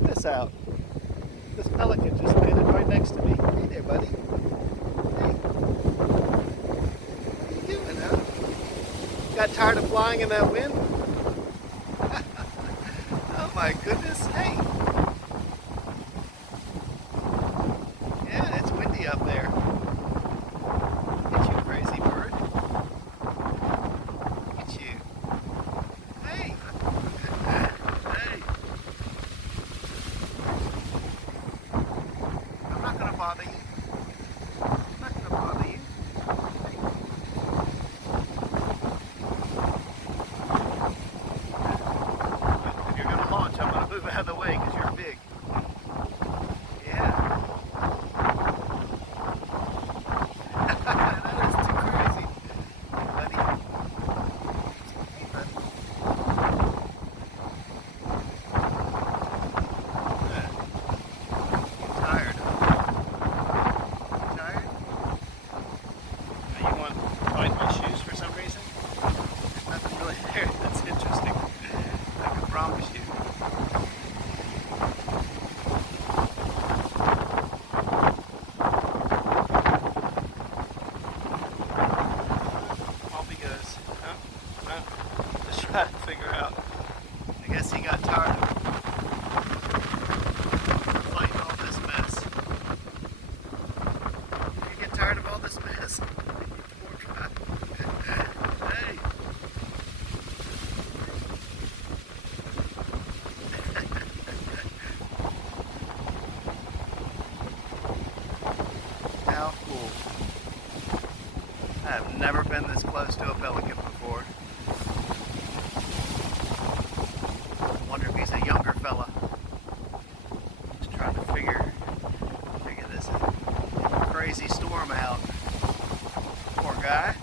Check this out. This pelican just landed right next to me. Hey there, buddy. Hey. What are you doing, huh? Got tired of flying in that wind? Oh my goodness. Hey. Yeah, it's windy up there. Look at you, crazy bird. Look at you. Hey. Hey. I'm not going to bother you. I'm not going to bother you. If you're going to launch, I'm going to move out of the way because you're big. Yeah. That is too crazy. Buddy. Hey, buddy. Tired. Tired? You want to bite my shoes for some reason? There's nothing really there that's interesting. I can promise you. Off he goes. Just trying to figure out. I guess he got tired of fighting all this mess. You get tired of all this mess? Poor guy. Hey. How cool. I have never been this close to a pelican before. I wonder if he's a younger fella. Just trying to figure this crazy storm out. Poor guy.